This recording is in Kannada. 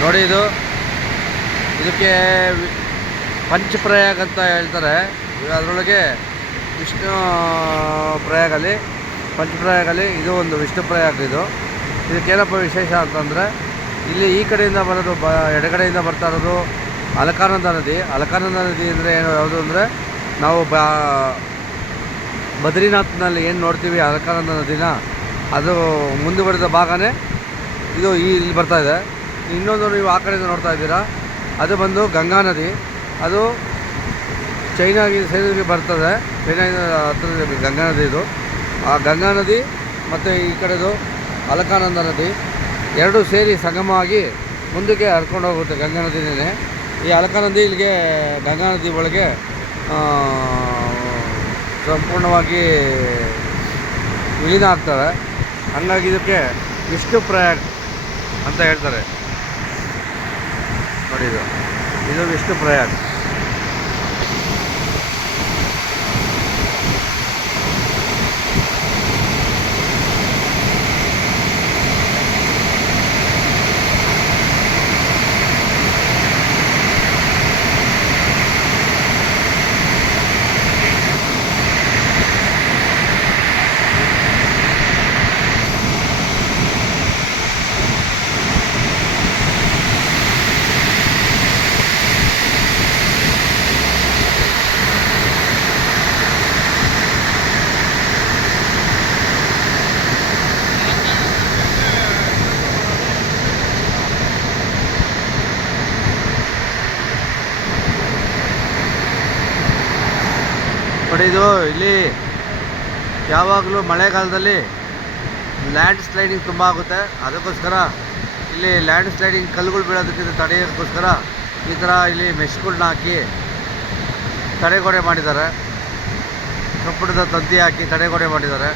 ನೋಡಿ ಇದು. ಇದಕ್ಕೆ ಪಂಚಪ್ರಯಾಗ ಅಂತ ಹೇಳ್ತಾರೆ. ಅದರೊಳಗೆ ವಿಷ್ಣು ಪ್ರಯಾಗಲ್ಲಿ, ಪಂಚಪ್ರಯಾಗಲ್ಲಿ ಇದು ಒಂದು ವಿಷ್ಣು ಪ್ರಯಾಗ ಇದು. ಇದಕ್ಕೇನಪ್ಪ ವಿಶೇಷ ಅಂತಂದರೆ, ಇಲ್ಲಿ ಈ ಕಡೆಯಿಂದ ಬರೋದು ಬ ಎಡಗಡೆಯಿಂದ ಬರ್ತಾ ಇರೋದು ಅಲಕಾನಂದ ನದಿ. ಅಲಕಾನಂದ ನದಿ ಅಂದರೆ ಏನು, ಯಾವುದು ಅಂದರೆ ನಾವು ಬದ್ರಿನಾಥ್ನಲ್ಲಿ ಏನು ನೋಡ್ತೀವಿ ಅಲಕಾನಂದ ನದಿನ, ಅದು ಮುಂದುವರೆದ ಭಾಗನೇ ಇದು ಇಲ್ಲಿ ಬರ್ತಾ ಇದೆ. ಇನ್ನೊಂದು ನೀವು ಆ ಕಡೆಯಿಂದ ನೋಡ್ತಾ ಇದ್ದೀರಾ. ಅದು ಬಂದು ಗಂಗಾ ನದಿ. ಅದು ಚೈನಾಗಿ ಸೈಡಿಗೆ ಬರ್ತದೆ. ಚೈನಾಗಿನ ಹತ್ರ ಗಂಗಾ ನದಿ ಇದು. ಆ ಗಂಗಾ ನದಿ ಮತ್ತು ಈ ಕಡೆದು ಅಲಕಾನಂದ ನದಿ ಎರಡೂ ಸೇರಿ ಸಂಗಮವಾಗಿ ಮುಂದಕ್ಕೆ ಹರ್ಕೊಂಡು ಹೋಗುತ್ತೆ ಗಂಗಾ ನದಿನೇ ಈ ಅಲಕಾನಂದಿ ಇಲ್ಲಿಗೆ ಗಂಗಾ ನದಿ ಒಳಗೆ ಸಂಪೂರ್ಣವಾಗಿ ವಿಲೀನ ಆಗ್ತವೆ. ಹಂಗಾಗಿ ಇದಕ್ಕೆ ಇಷ್ಟು ಪ್ರಯಾಗ್ ಅಂತ ಹೇಳ್ತಾರೆ. ನೋಡಿ ಇದು. ಇದು ವಿಷ್ಣು ಪ್ರಯಾಗ್. ನೋಡಿ ಇದು ಇಲ್ಲಿ ಯಾವಾಗಲೂ ಮಳೆಗಾಲದಲ್ಲಿ ಲ್ಯಾಂಡ್ ಸ್ಲೈಡಿಂಗ್ ತುಂಬ ಆಗುತ್ತೆ. ಅದಕ್ಕೋಸ್ಕರ ಇಲ್ಲಿ ಲ್ಯಾಂಡ್ ಸ್ಲೈಡಿಂಗ್ ಕಲ್ಲುಗಳು ಬೀಳೋದಕ್ಕಿಂತ ತಡೆಯೋದಕ್ಕೋಸ್ಕರ ಈ ಥರ ಇಲ್ಲಿ ಮೆಶ್ಗಳನ್ನ ಹಾಕಿ ತಡೆಗೋಡೆ ಮಾಡಿದ್ದಾರೆ. ಕಬ್ಬಿಣದ ತಂತಿ ಹಾಕಿ ತಡೆಗೋಡೆ ಮಾಡಿದ್ದಾರೆ.